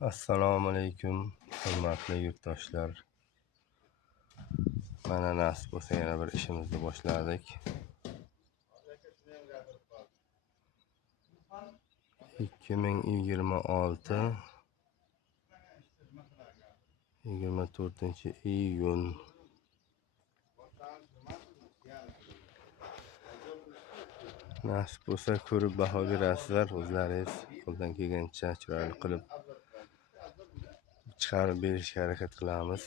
Assalomu alaykum, hurmatli yurtdoshlar. Mana nasib bo'lsa yana bir ishimizni boshladik. 2026 24-iyun. Nasib bo'lsa ko'rib baho berasizlar. O'zlaringiz qo'ldan kelgancha chiroyli qilib chiqarib berishga harakat qilamiz.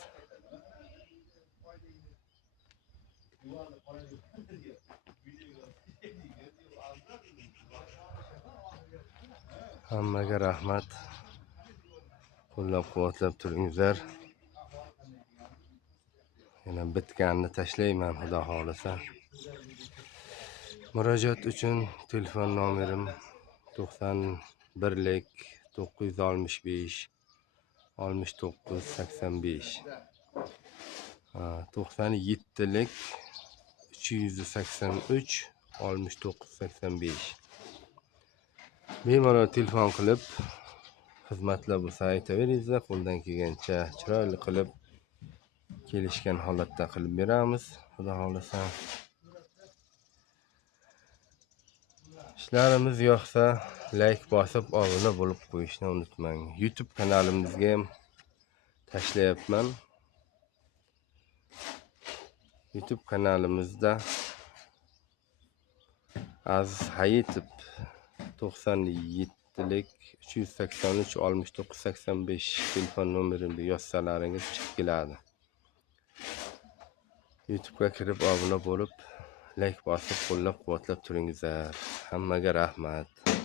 Hammaga rahmat. Qo'llab-quvvatlab turingizlar. Yana bitganini tashlayman, xudo xolisa. Murojaat uchun telefon nomerim 91 965 69 85, 97 383 69 85. Bemalol telefon qilib xizmatlar bo'lsa aytaveringizlar. Qo'ldan kelgancha chiroyli qilib kelishgan holatda qilib beramiz, xudo xolisa. Ishlarimiz yoqsa like bosib obuna bo'lib qo'yishni unutmang. YouTube kanalimizga ham tashlayapman. YouTube kanalimizda Aziz Hayitov 97 383 69 85 telefon nomerimni yozsalaringiz chiqib keladi. YouTube'ga kirib obuna bo'lib like bosib qo'llab-quvvatlab turingizlar. Hammaga rahmat.